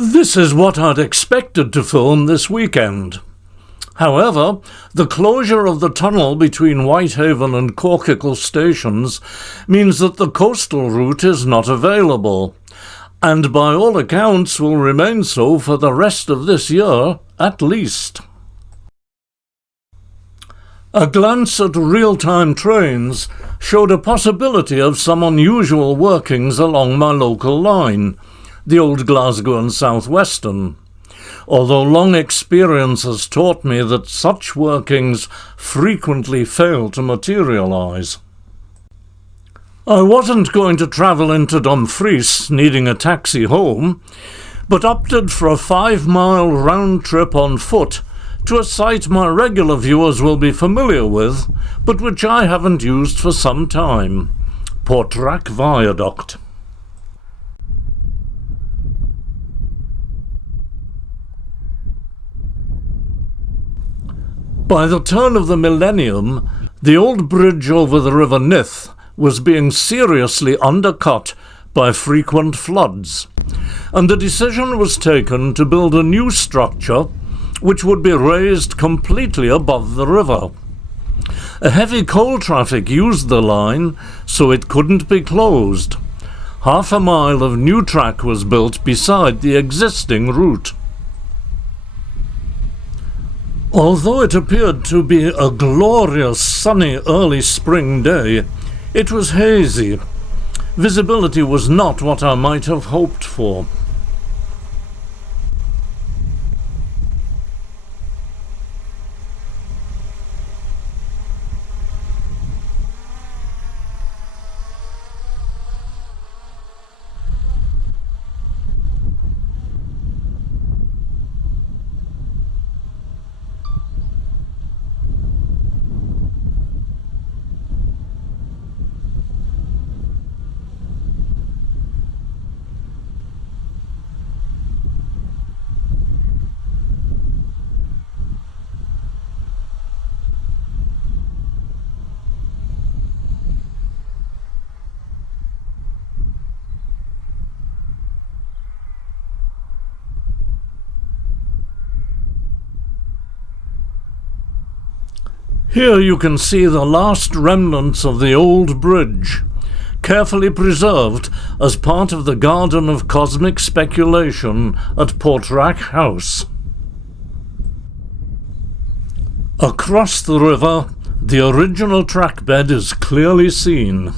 This is what I'd expected to film this weekend. However, the closure of the tunnel between Whitehaven and Corkicle stations means that the coastal route is not available, and by all accounts will remain so for the rest of this year at least. A glance at real-time trains showed a possibility of some unusual workings along my local line, the Old Glasgow and South Western, although long experience has taught me that such workings frequently fail to materialise. I wasn't going to travel into Dumfries needing a taxi home, but opted for a 5-mile round trip on foot to a site my regular viewers will be familiar with, but which I haven't used for some time, Portrack Viaduct. By the turn of the millennium, the old bridge over the River Nith was being seriously undercut by frequent floods, and the decision was taken to build a new structure which would be raised completely above the river. A heavy coal traffic used the line, so it couldn't be closed. Half a mile of new track was built beside the existing route. Although it appeared to be a glorious sunny early spring day, it was hazy. Visibility was not what I might have hoped for. Here you can see the last remnants of the old bridge, carefully preserved as part of the Garden of Cosmic Speculation at Portrack House. Across the river, the original trackbed is clearly seen.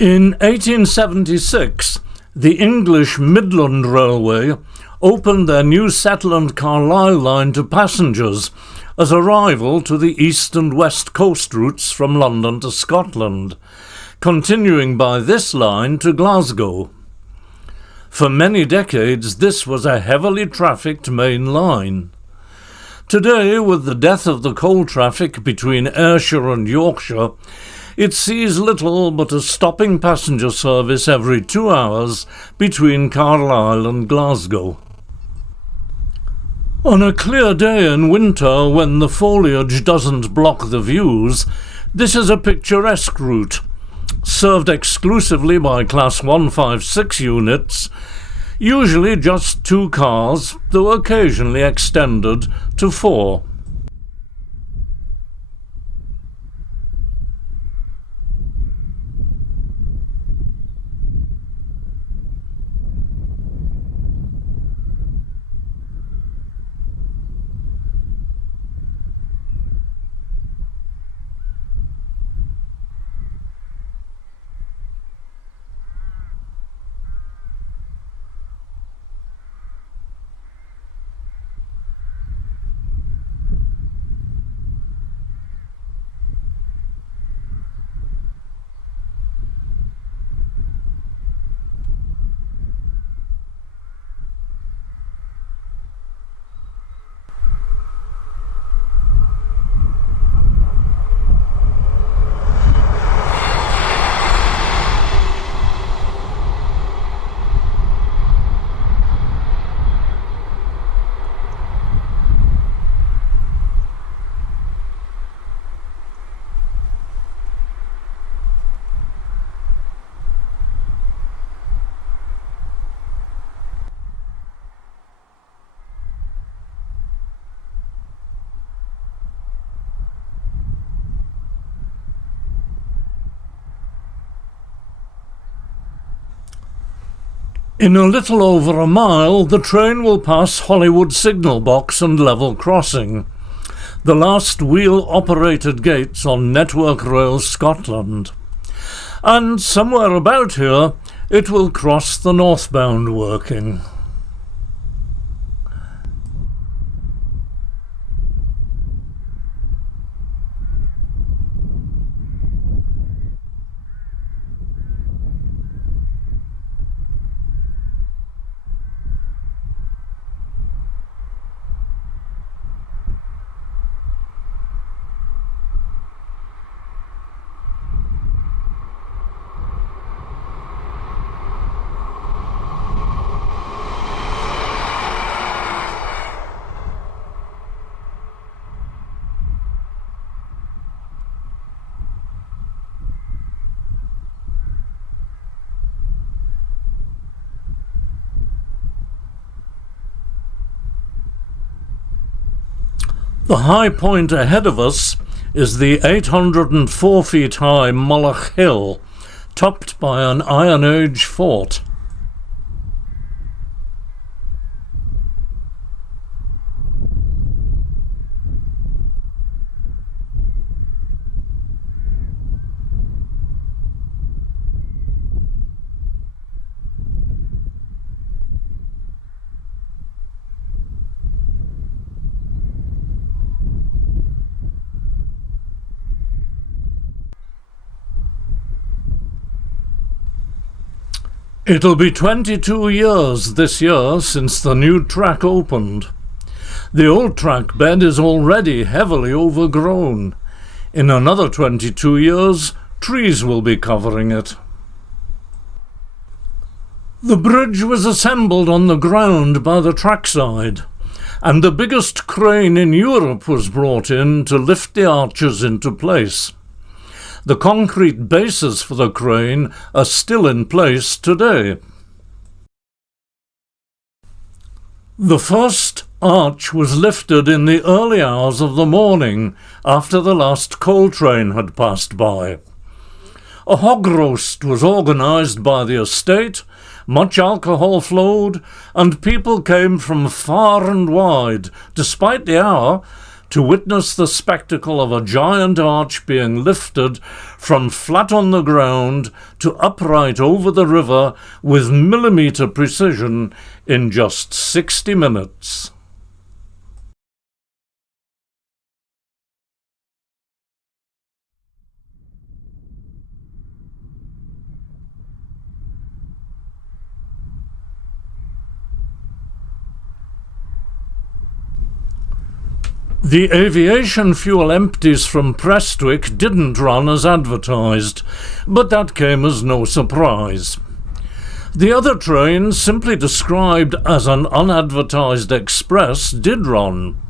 In 1876, the English Midland Railway opened their new Settle-Carlisle line to passengers as a rival to the east and west coast routes from London to Scotland, continuing by this line to Glasgow. For many decades, this was a heavily trafficked main line. Today, with the death of the coal traffic between Ayrshire and Yorkshire, it sees little but a stopping passenger service every 2 hours between Carlisle and Glasgow. On a clear day in winter, when the foliage doesn't block the views, this is a picturesque route, served exclusively by Class 156 units, usually just 2 cars, though occasionally extended to 4. In a little over a mile, the train will pass Hollywood Signal Box and Level Crossing, the last wheel-operated gates on Network Rail Scotland. And somewhere about here, it will cross the northbound working. The high point ahead of us is the 804 feet high Mullach Hill, topped by an Iron Age fort. It'll be 22 years this year since the new track opened. The old track bed is already heavily overgrown. In another 22 years, trees will be covering it. The bridge was assembled on the ground by the trackside, and the biggest crane in Europe was brought in to lift the arches into place. The concrete bases for the crane are still in place today. The first arch was lifted in the early hours of the morning after the last coal train had passed by. A hog roast was organised by the estate, much alcohol flowed, and people came from far and wide, despite the hour, to witness the spectacle of a giant arch being lifted from flat on the ground to upright over the river with millimetre precision in just 60 minutes. The aviation fuel empties from Prestwick didn't run as advertised, but that came as no surprise. The other train, simply described as an unadvertised express, did run,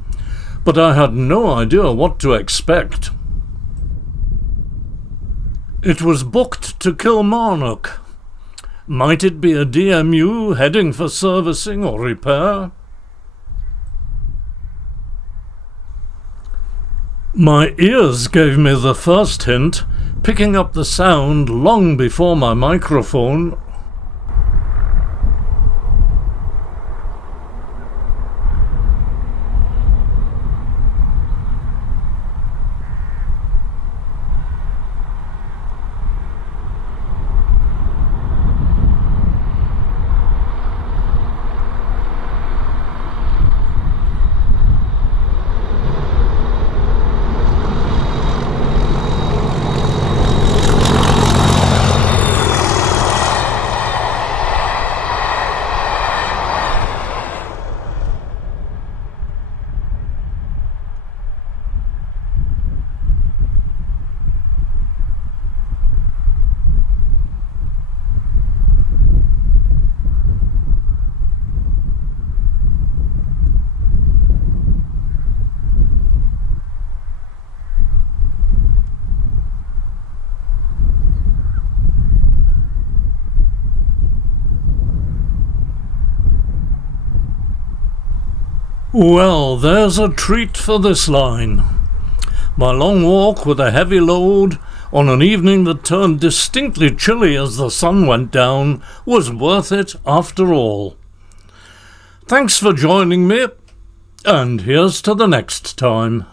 but I had no idea what to expect. It was booked to Kilmarnock. Might it be a DMU heading for servicing or repair? My ears gave me the first hint, picking up the sound long before my microphone. Well, there's a treat for this line. My long walk with a heavy load on an evening that turned distinctly chilly as the sun went down was worth it after all. Thanks for joining me, and here's to the next time.